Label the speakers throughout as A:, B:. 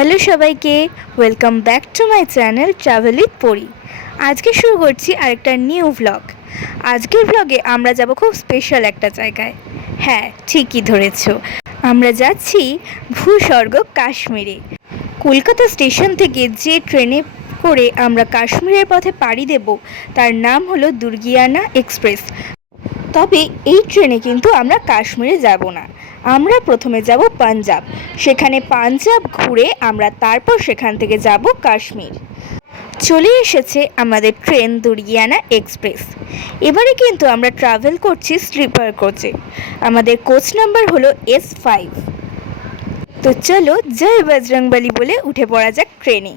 A: Hello সবাইকে welcome back to my channel travel with Pori আজকে শুরু করছি আরেকটা নিউ ভ্লগ আজকের ভ্লগে আমরা যাব খুব স্পেশাল একটা জায়গায়। হ্যাঁ ঠিকই ধরেছ। আমরা যাচ্ছি ভূস্বর্গ কাশ্মীরে। কলকাতা স্টেশন থেকে যে ট্রেনে করে আমরা কাশ্মীরের পথে পাড়ি দেব, তার নাম হলো দুর্গিয়ানা এক্সপ্রেস। তবে এই ট্রেনে কিন্তু আমরা কাশ্মীরে যাব না। আমরা প্রথমে যাব পাঞ্জাব। সেখানে পাঞ্জাব ঘুরে আমরা তারপর সেখান থেকে যাব কাশ্মীর। চলে এসেছে আমাদের ট্রেন দুর্গিয়ানা এক্সপ্রেস। এবারে কিন্তু আমরা ট্রাভেল করছি স্লিপার কোচে। আমাদের কোচ নাম্বার হলো এস ফাইভ তো চলো জয় বজরংবলী বলে উঠে পড়া যাক ট্রেনে।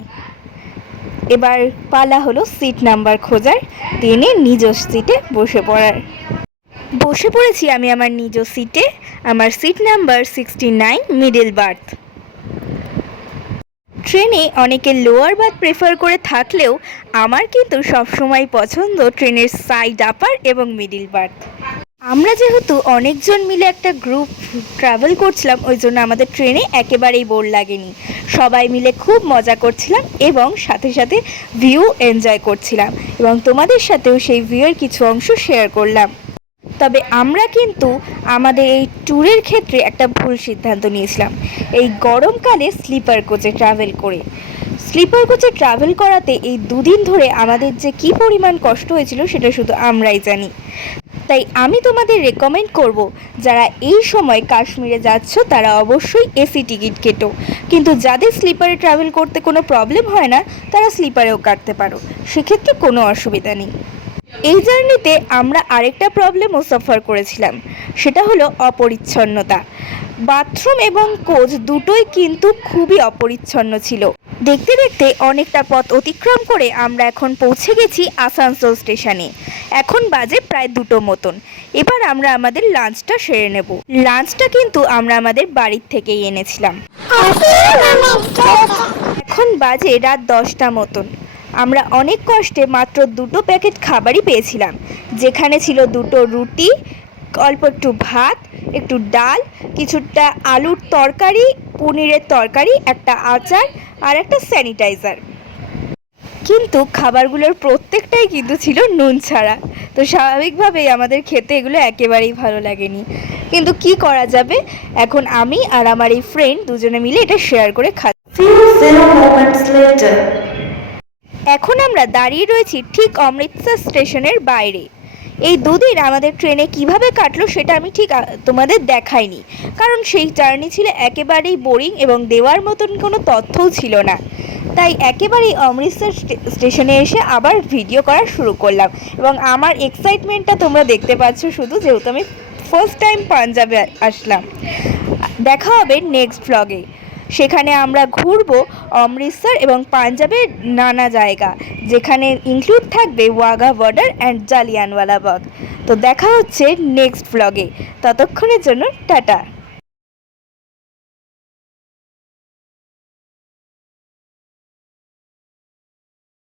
A: এবার পালা হলো সিট নাম্বার খোঁজার। ট্রেনে নিজ সিটে বসে পড়ার। বসে পড়েছি আমি আমার নিজ সিটে। আমার seat number sixty nine middle berth. ট্রেনে অনেকে লোয়ার বার্থ প্রেফার করে থাকলেও আমার কিন্তু সবসময় পছন্দ ট্রেনের সাইড আপার এবং মিডিল বার্থ। আমরা যেহেতু অনেকজন মিলে একটা গ্রুপ ট্রাভেল করছিলাম, ওই জন্য আমাদের ট্রেনে একেবারেই বোর লাগেনি। সবাই মিলে খুব মজা করছিলাম এবং সাথে সাথে ভিউ এনজয় করছিলাম এবং তোমাদের সাথেও সেই ভিউয়ের কিছু অংশ শেয়ার করলাম। তবে আমরা কিন্তু আমাদের এই ট্যুরের ক্ষেত্রে একটা ভুল সিদ্ধান্ত নিয়েছিলাম। এই গরমকালে স্লিপার কোচে ট্রাভেল করে। স্লিপার কোচে ট্রাভেল করাতে এই দুদিন ধরে আমাদের যে কি পরিমাণ কষ্ট হয়েছিল সেটা শুধু আমরাই জানি। তাই আমি তোমাদের রেকমেন্ড করব, যারা এই সময় কাশ্মীরে যাচ্ছ তারা অবশ্যই এসি টিকিট কেটো। কিন্তু যাদের স্লিপারে ট্রাভেল করতে কোনো প্রবলেম হয় না, তারা স্লিপারেও কাটতে পারো। সেক্ষেত্রে কোনো অসুবিধা নেই। এই জার্নিতে আমরা আরেকটা প্রবলেমও সাফার করেছিলাম। সেটা হলো অপরিচ্ছন্নতা। বাথরুম এবং কোচ দুটোই কিন্তু খুবই অপরিচ্ছন্ন ছিল। দেখতে দেখতে অনেকটা পথ অতিক্রম করে আমরা এখন পৌঁছে গেছি আসানসোল স্টেশনে। এখন বাজে প্রায় দুটো মতন। এবার আমরা আমাদের লাঞ্চটা সেরে নেব। লাঞ্চটা কিন্তু আমরা আমাদের বাড়ির থেকেই এনেছিলাম। এখন বাজে রাত দশটা মতন। আমরা অনেক কষ্টে মাত্র দুটো প্যাকেট খাবারই পেয়েছিলাম। যেখানে ছিল দুটো রুটি, অল্প একটু ভাত, একটু ডাল, কিছুটা আলুর তরকারি, পনিরের তরকারি, একটা আচার আর একটা স্যানিটাইজার। কিন্তু খাবারগুলোর প্রত্যেকটাই কিন্তু ছিল নুন ছাড়া। তো স্বাভাবিকভাবেই আমাদের খেতে এগুলো একেবারেই ভালো লাগেনি। কিন্তু কি করা যাবে? এখন আমি আর আমার এই ফ্রেন্ড দুজনে মিলে এটা শেয়ার করে খাচ্ছি। এখন আমরা দাঁড়িয়ে রয়েছি ঠিক অমৃতসর স্টেশনের বাইরে। এই দুদিন আমাদের ট্রেনে কীভাবে কাটলো সেটা আমি ঠিক তোমাদের দেখাইনি। কারণ সেই জার্নি ছিল একেবারেই বোরিং এবং দেওয়ার মতন কোনো তথ্যও ছিল না। তাই একেবারেই অমৃতসর স্টেশনে এসে আবার ভিডিও করা শুরু করলাম। এবং আমার এক্সাইটমেন্টটা তোমরা দেখতে পাচ্ছ শুধু যেহেতু আমি ফার্স্ট টাইম পাঞ্জাবে আসলাম। দেখা হবে নেক্সট ভ্লগে সেখানে আমরা ঘুরবো অমৃতসর এবং পাঞ্জাবের নানা জায়গা, যেখানে ইনক্লুড থাকবে ওয়াঘা বর্ডার অ্যান্ড জালিয়ানওয়ালা বাগ তো দেখা হচ্ছে নেক্সট ব্লগে ততক্ষণের জন্য টাটা।